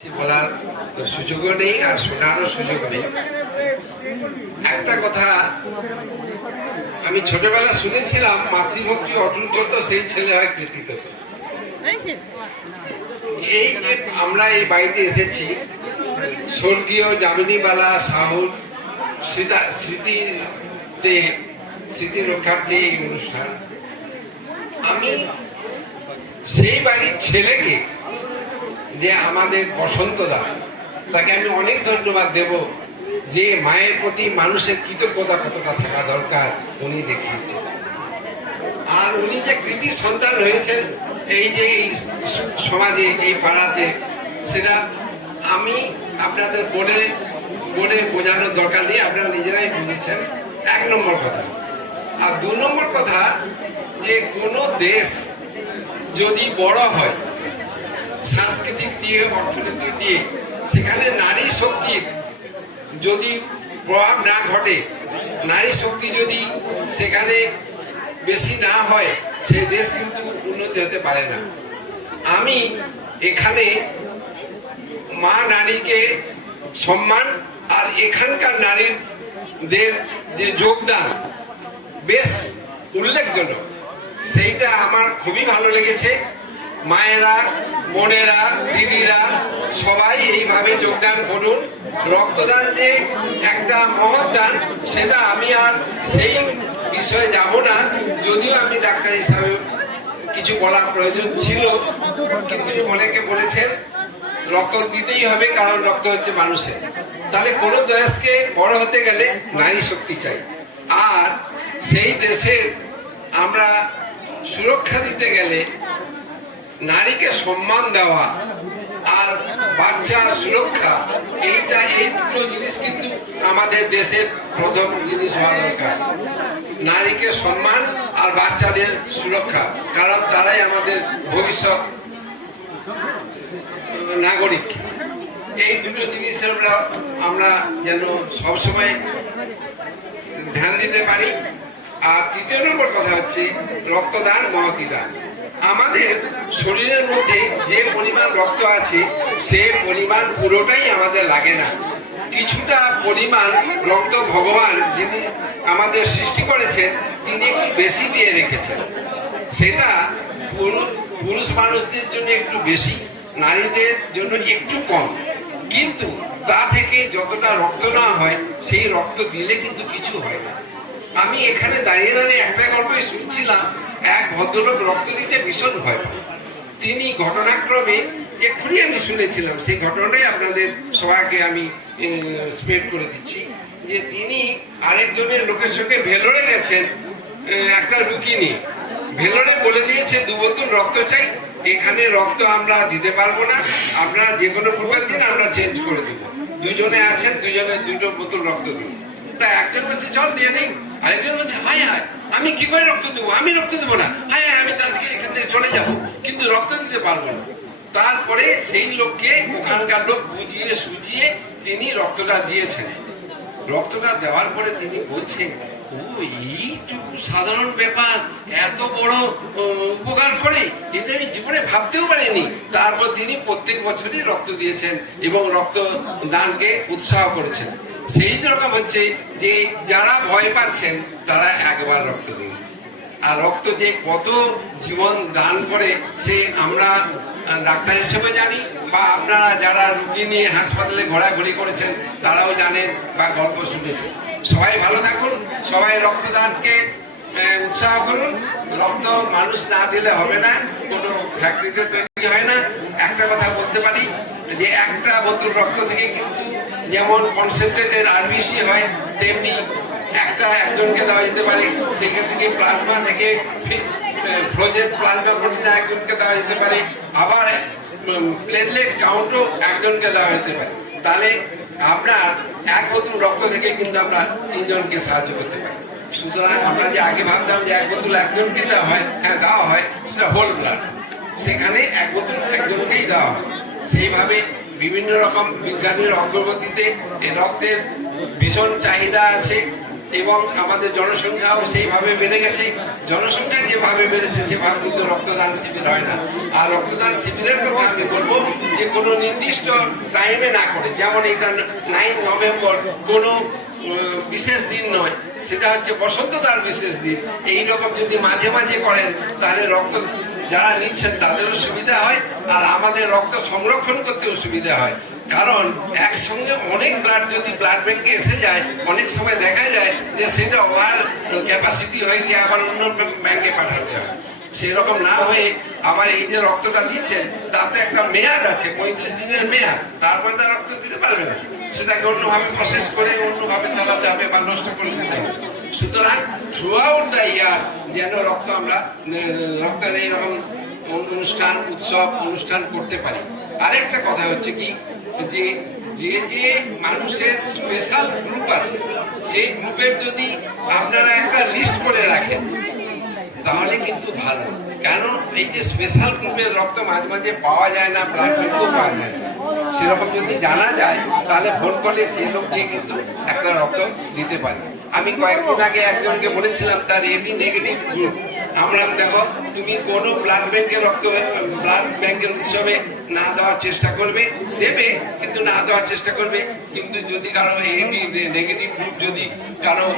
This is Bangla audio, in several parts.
বলার সুযোগও নেই আর শোনারও সুযোগ নেই। একটা কথা আমি ছোটবেলা শুনেছিলাম, মাতৃভক্তি অটুট যত, সেই ছেলে হয় কৃতিত এই যে আমরা এই বাড়িতে এসেছি, স্বর্গীয় যামিনীবালা স্মৃতা স্মৃতিতে, স্মৃতি রক্ষার্থে এই অনুষ্ঠান। আমি সেই বাড়ির ছেলেকে যে আমাদের বসন্তদা, তাকে আমি অনেক ধন্যবাদ দেব যে মায়ের প্রতি মানুষের কৃতজ্ঞতা কতটা থাকা দরকার উনি দেখিয়েছেন আর উনি যে কৃতি সন্তান হয়েছেন এই যে এই সমাজে, এই পাড়াতে, সেটা আমি আপনাদের বলে বলে বোঝানোর দরকার নেই, আপনারা নিজেরাই বুঝেছেন। এক নম্বর কথা। আর দু নম্বর কথা যে কোনো দেশ যদি বড় হয় সাংস্কৃতিক দিয়ে অর্থনীতি দিয়ে। সেখানে নারী শক্তির যদি প্রভাব না ঘটে, নারী শক্তি যদি সেখানে বেশি না হয়, সেই দেশ কিন্তু উন্নতি হতে পারে না। আমি এখানে মা নারীকে সম্মান আর এখানকার নারীদের যে যোগদান বেশ উল্লেখজনক। সেইটা আমার খুবই ভালো লেগেছে। মায়েরা, বোনেরা, দিদিরা, সবাই এইভাবে যোগদান করুন। রক্তদান যে একটা মহৎ দান, সেটা আমি আর সেই বিষয়ে যাব না। যদিও আমি ডাক্তার হিসাবে কিছু বলার প্রয়োজন ছিল, কিন্তু অনেকে বলেছেন রক্ত দিতেই হবে, কারণ রক্ত হচ্ছে মানুষের। তাহলে কোনো দেশকে বড় হতে গেলে নারী শক্তি চাই। আর সেই দেশের আমরা সুরক্ষা দিতে গেলে নারীকে সম্মান দেওয়া আর বাচ্চার সুরক্ষা, এইটা এই দুটো জিনিস কিন্তু আমাদের দেশের প্রথম জিনিস হওয়া দরকার। নারীকে সম্মান আর বাচ্চাদের সুরক্ষা, কারণ তারাই আমাদের ভবিষ্যৎ নাগরিক। এই দুটো জিনিসের আমরা যেন সবসময় ধ্যান দিতে পারি। আর তৃতীয় নম্বর কথা হচ্ছে রক্তদান মহতি দান আমাদের শরীরের মধ্যে যে পরিমাণ রক্ত আছে, সে পরিমাণ পুরোটাই আমাদের লাগে না। কিছুটা পরিমাণ রক্ত ভগবান যিনি আমাদের সৃষ্টি করেছেন, তিনি একটু বেশি দিয়ে রেখেছেন। সেটা পুরু- পুরুষ মানুষদের জন্য একটু বেশি, নারীদের জন্য একটু কম। কিন্তু তা থেকে যতটা রক্ত নেওয়া হয়, সেই রক্ত দিলে কিন্তু কিছু হয় না। আমি এখানে দাঁড়িয়ে দাঁড়িয়ে একটা গল্পই শুনছিলাম এক ভদ্রলোক রক্ত দিতে ভীষণ ভয় পান তিনি ঘটনাক্রমে যে এক্ষুনি আমি শুনেছিলাম, সেই ঘটনাটাই আপনাদের সবাইকে আমি স্প্রেড করে দিচ্ছি। যে তিনি আরেকজনের লোকের সঙ্গে ভেলোরে গেছেন একটা রুগী নিয়ে। ভেলোরে বলে দিয়েছে, দু বোতল রক্ত চাই, এখানে রক্ত আমরা দিতে পারব না আপনারা যে কোনো গ্রুপের দিন আমরা চেঞ্জ করে দেবো। দুজনে আছেন, দুজনে দুটো বোতল রক্ত দিন। তা একজন বলছে, চল দিয়ে দিন। আরেকজন বলছে, হায় হায়। আমি কি করে রক্ত দেবো? আমি রক্ত দেবো না। হায় হায়, আমি তার থেকে এখান থেকে চলে যাব, কিন্তু রক্ত দিতে পারব না। তারপরে সেই লোককে, ওখানকার লোক বুঝিয়ে সুজিয়ে তিনি রক্তটা দিয়েছেন। রক্তটা দেওয়ার পরে তিনি বলছেন, ও, এইটুকু সাধারণ ব্যাপার, এত বড় উপকার করে? এটা আমি জীবনে ভাবতেও পারিনি। তারপর তিনি প্রত্যেক বছরই রক্ত দিয়েছেন এবং রক্ত দানকে উৎসাহ করেছেন। সেই রকম হচ্ছে যে যারা ভয় পাচ্ছেন, তারা একবার রক্ত দিন। আর রক্ত দিয়ে কত জীবন দান করে, সে আমরা ডাক্তার হিসেবে জানি, বা আপনারা যারা রুগী নিয়ে হাসপাতালে ঘোরাঘুরি করেছেন, তারাও জানেন বা গল্প শুনেছেন। সবাই ভালো থাকুন, সবাই রক্তদানকে উৎসাহ করুন। রক্ত মানুষ না দিলে হবে না, কোনো ফ্যাক্টরিতে তৈরি হয় না। একটা কথা বলতে পারি, যে একটা বোতল রক্ত থেকে কিন্তু যেমন কনসেন্ট্রেটেড আরবিসি হয়, তেমনি একটা একজনকে দেওয়া যেতে পারে। সেখান থেকে প্লাজমা থেকে ফ্রোজেন প্লাজমা প্রোটিন একজনকে দেওয়া যেতে পারে, আবার প্লেটলেট কাউন্টও একজনকে দেওয়া যেতে পারে। তাহলে আপনার এক বোতল রক্ত থেকে কিন্তু আমরা তিনজনকে সাহায্য করতে পারি। সুতরাং আমরা যে আগে ভাবতাম যে এক বোতল একজনকেই দেওয়া হয় হ্যাঁ দেওয়া হয়, সেটা হোল ব্লাড সেখানে এক বোতল একজনকেই দেওয়া হয়। সেইভাবে বিভিন্ন রকম বিজ্ঞানের অগ্রগতিতে এই রক্তের ভীষণ চাহিদা আছে এবং আমাদের জনসংখ্যাও সেইভাবে বেড়ে গেছে। জনসংখ্যা যেভাবে বেড়েছে, সেভাবে কিন্তু রক্তদান শিবির হয় না। আর রক্তদান শিবিরের কথা আমি বলব যে, কোনো নির্দিষ্ট টাইমে না করে, যেমন এটা নাইন নভেম্বর কোনো বিশেষ দিন নয় সেটা হচ্ছে বসন্ত তার বিশেষ দিন। এইরকম যদি মাঝে মাঝে করেন, তাহলে রক্ত যারা নিচ্ছেন তাদেরও সুবিধা হয়, আর আমাদের রক্ত সংরক্ষণ করতেও সুবিধা হয়। কারণ একসঙ্গে অনেক ব্লাড যদি ব্লাড ব্যাংকে এসে যায়, অনেক সময় দেখা যায় যে সেটা ওভার ক্যাপাসিটি হয়ে গিয়ে আবার অন্য ব্যাংকে পাঠাতে হয়। সেরকম না হয়ে আবার এই যে রক্তটা দিচ্ছেন, তাতে একটা মেয়াদ আছে, পঁয়ত্রিশ দিনের মেয়াদ। তারপরে তার রক্ত দিতে পারবে না। সেটাকে অন্যভাবে প্রসেস করে, অন্যভাবে চালাতে হবে বা নষ্ট করে দিতে হবে। সুতরাং থ্রু আউট দ্য ইয়ার যেন রক্ত আমরা রক্তের এইরকম অনুষ্ঠান, উৎসব, অনুষ্ঠান করতে পারি। আরেকটা কথা হচ্ছে কি, যে যে যে মানুষের স্পেশাল গ্রুপ আছে, সেই গ্রুপের যদি আপনারা একটা লিস্ট করে রাখেন তাহলে কিন্তু ভালো। কেন এই যে স্পেশাল গ্রুপের রক্ত মাঝে মাঝে পাওয়া যায় না ব্লাড গ্রুপও পাওয়া যায় না। সেরকম যদি জানা যায়, তাহলে ফোন করলে সেই লোক দিয়ে কিন্তু একটা রক্ত দিতে পারে। আমি কয়েকদিন আগে একজনকে বলেছিলাম, তার এবি নেগেটিভ গ্রুপ আমরা দেখো, তুমি কোনো ব্লাড ব্যাংকের রক্ত ব্লাড ব্যাংকের উৎসবে না দেওয়ার চেষ্টা করবে, দেবে, কিন্তু না দেওয়ার চেষ্টা করবে। কিন্তু যদি কারও এবি নেগেটিভ গ্রুপ যদি কারও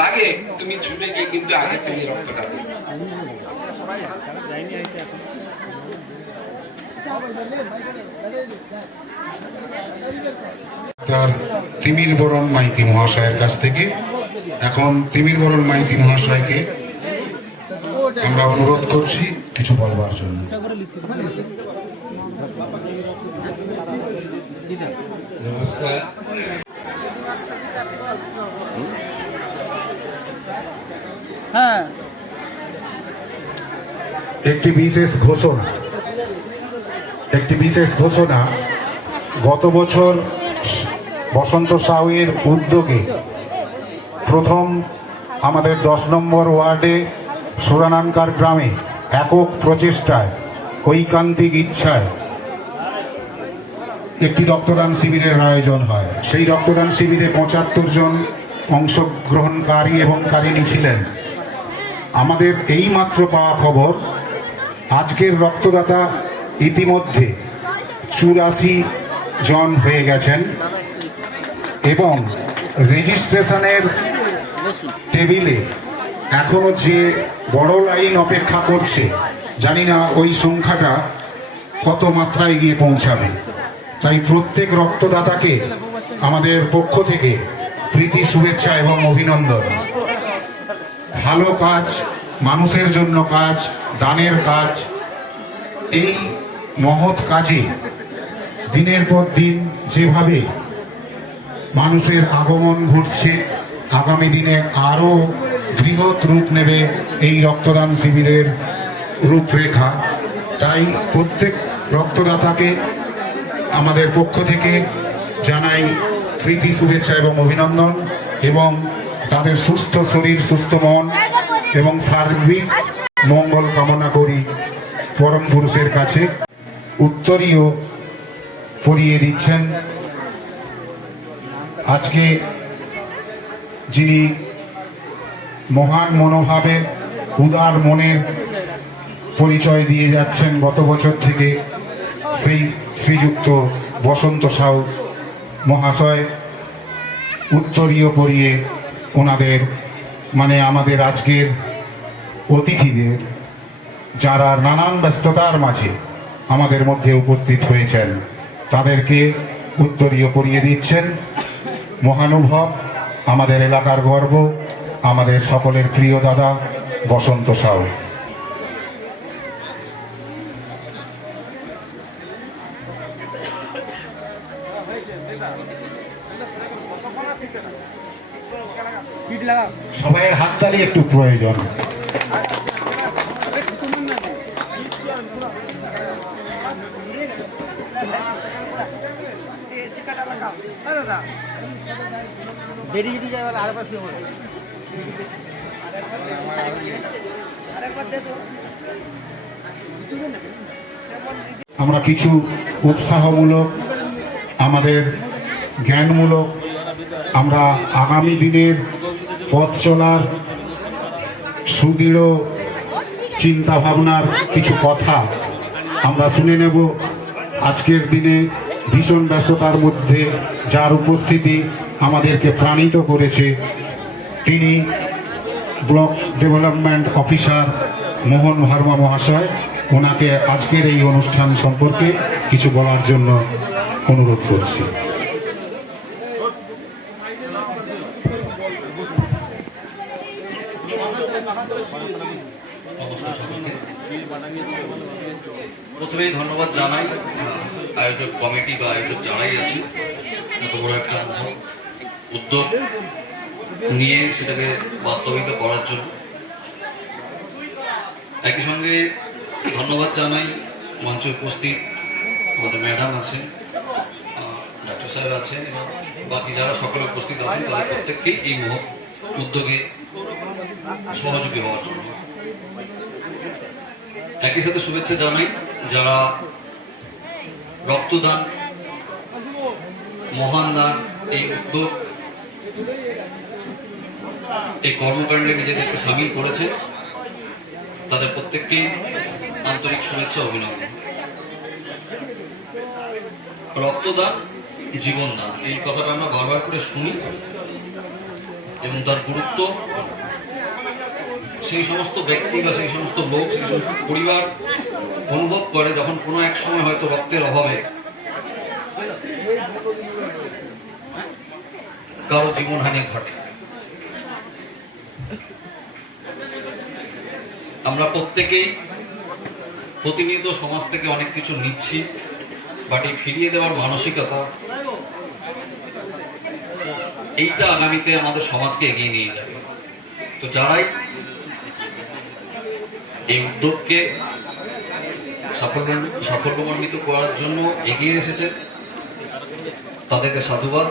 লাগে, তুমি ছুটে গিয়ে কিন্তু আগে তুমি রক্তটা দেবে। তিমির বরণ মাইতি মহাশয়ের কাছ থেকে। এখন তিমির বরণ মাইতি মহাশয়কে আমরা অনুরোধ করছি কিছু বলবার জন্য। নমস্কার। হ্যাঁ। একটি বিশেষ ঘোষণা একটি বিশেষ ঘোষণা গত বছর বসন্ত সাউয়ের উদ্যোগে প্রথম আমাদের দশ নম্বর ওয়ার্ডে সুরানানকার গ্রামে একক প্রচেষ্টায়, ঐকান্তিক ইচ্ছায় একটি রক্তদান শিবিরের আয়োজন হয়। সেই রক্তদান শিবিরে পঁচাত্তর জন অংশগ্রহণকারী এবং কারিণী ছিলেন। আমাদের এই মাত্র পাওয়া খবর, আজকের রক্তদাতা ইতিমধ্যে চুরাশি জন হয়ে গেছেন এবং রেজিস্ট্রেশনের টেবিলে এখনও যে বড় লাইন অপেক্ষা করছে, জানি না ওই সংখ্যাটা কত মাত্রায় গিয়ে পৌঁছাবে। তাই প্রত্যেক রক্তদাতাকে আমাদের পক্ষ থেকে প্রীতি, শুভেচ্ছা এবং অভিনন্দন। ভালো কাজ, মানুষের জন্য কাজ, দানের কাজ, এই মহৎ কাজে দিনের পর দিন যেভাবে মানুষের আগমন ঘটছে, আগামী দিনে আরও বৃহৎ রূপ নেবে এই রক্তদান শিবিরের রূপরেখা। তাই প্রত্যেক রক্তদাতাকে আমাদের পক্ষ থেকে জানাই প্রীতি, শুভেচ্ছা এবং অভিনন্দন এবং তাদের সুস্থ শরীর, সুস্থ মন এবং সার্বিক মঙ্গল কামনা করি পরম পুরুষের কাছে। উত্তরীয় পরিয়ে দিচ্ছেন আজকে যিনি মহান মনোভাবের উদার মনের পরিচয় দিয়ে যাচ্ছেন গত বছর থেকে সেই শ্রীযুক্ত বসন্ত সাউ মহাশয় উত্তরীয় পরিয়ে ওনাদের মানে আমাদের আজকের অতিথিদের, যারা নানান ব্যস্ততার মাঝে আমাদের মধ্যে উপস্থিত হয়েছেন, তাদেরকে উত্তরীয় পরিয়ে দিচ্ছেন। মহানুভব, আমাদের এলাকার গর্ব আমাদের সকলের প্রিয় দাদা বসন্ত সাউ। সবাইয়ের হাততালি একটু প্রয়োজন। বেরিয়ে যদি যায় আরেকবার শুয়ে আমরা কিছু উৎসাহমূলক, আমাদের জ্ঞানমূলক, আমরা আগামী দিনের পথ চলার সুদৃঢ় চিন্তা ভাবনার কিছু কথা আমরা শুনে নেব। আজকের দিনে ভীষণ ব্যস্ততার মধ্যে যার উপস্থিতি আমাদেরকে প্রাণিত করেছে তিনি block development officer Mohan Verma মহাশয়, ওনাকে আজকের এই অনুষ্ঠান সম্পর্কে কিছু বলার জন্য অনুরোধ করছি। প্রথমেই ধন্যবাদ জানাই আয়োজক কমিটি বা আয়োজক যারাই আছে বড় একটা উদ্যোগ। নিয়ে সেটাকে বাস্তবিত করার জন্য। একই সঙ্গে ধন্যবাদ জানাই মঞ্চে উপস্থিত আমাদের ম্যাডাম আছে ডাক্তার সাহেব আছে এবং বাকি যারা সকলে উপস্থিত আছেন, তাদের প্রত্যেককেই এই উদ্যোগে সহযোগী হওয়ার জন্য। একই সাথে শুভেচ্ছা জানাই যারা রক্তদান, মহান দান, এই উদ্যোগ এই কর্মকাণ্ডে নিজেদেরকে সামিল করেছে তাদের প্রত্যেককে আন্তরিক শুভেচ্ছা অভিনন্দন। রক্তদান, জীবনদান, এই কথাটা আমরা বারবার করে শুনি এবং তার গুরুত্ব সেই সমস্ত ব্যক্তি বা সেই সমস্ত লোক, সেই সমস্ত পরিবার অনুভব করে যখন কোনো এক সময় হয়তো রক্তের অভাবে কারও জীবনহানি ঘটে। আমরা প্রত্যেকেই প্রতিনিয়ত সমাজ থেকে অনেক কিছু নিচ্ছি বাট ফিরিয়ে দেওয়ার মানসিকতা এইটা আগামীতে আমাদের সমাজকে এগিয়ে নিয়ে যাবে। তো যারাই এই উদ্যোগকে সাফল্য সাফল্যমণ্ডিত করার জন্য এগিয়ে এসেছে তাদেরকে সাধুবাদ।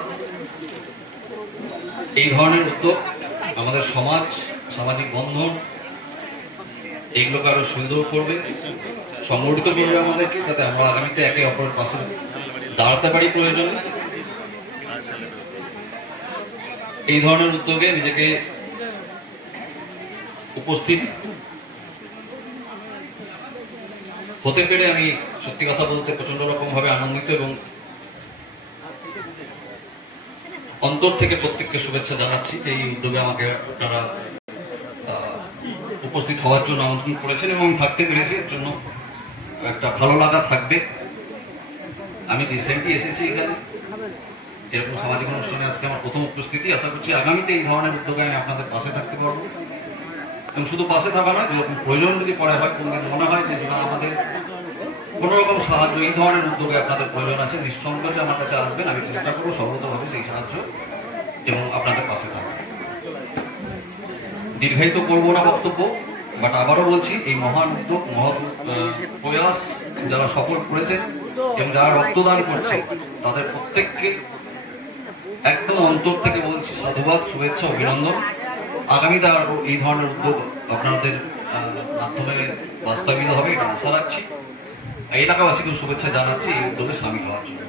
এই ধরনের উদ্যোগ আমাদের সমাজ, সামাজিক বন্ধন এগুলোকে আরও সুন্দর করবে, সংগঠিত করবে আমাদেরকে, যাতে আমরা আগামীতে একে অপরের পাশে দাঁড়াতে পারি প্রয়োজনে। এই ধরনের উদ্যোগে নিজেকে উপস্থিত হতে পেরে আমি সত্যি কথা বলতে প্রচণ্ড রকম ভাবে আনন্দিত এবং অন্তর থেকে প্রত্যেককে শুভেচ্ছা জানাচ্ছি যে এই উদ্যোগে আমাকে আপনারা উপস্থিত হওয়ার জন্য আমন্ত্রণ করেছেন এবং থাকতে পেরেছি। এর জন্য একটা ভালো লাগা থাকবে। আমি রিসেন্টলি এসেছি এখানে। এরকম সামাজিক অনুষ্ঠানে আজকে আমার প্রথম উপস্থিতি। আশা করছি আগামীতে এই ধরনের উদ্যোগে আমি আপনাদের পাশে থাকতে পারব। এবং শুধু পাশে থাকা নয় যেরকম প্রয়োজন যদি পড়ে, হয় কোনদিন মনে হয় যে, না, আমাদের কোনো রকম সাহায্য, এই ধরনের উদ্যোগে আপনাদের প্রয়োজন আছে নিঃসংকোচে আমার কাছে আসবেন। আমি চেষ্টা করব সর্বতভাবে সেই সাহায্য এবং আপনাদের পাশে থাকব দীর্ঘায়িত করব না বক্তব্য বাট আবারও বলছি, এই মহান উদ্যোগ, মহৎ প্রয়াস যারা সফল করেছেন এবং যারা রক্তদান করছে তাদের প্রত্যেককে একদম অন্তর থেকে বলছি সাধুবাদ, শুভেচ্ছা, অভিনন্দন। আগামীতে আরও এই ধরনের উদ্যোগ আপনাদের মাধ্যমে বাস্তবায়িত হবে, এটা আশা রাখছি। এলাকাবাসীকে শুভেচ্ছা জানাচ্ছি এই উদ্যোগে সামিল হওয়ার জন্য।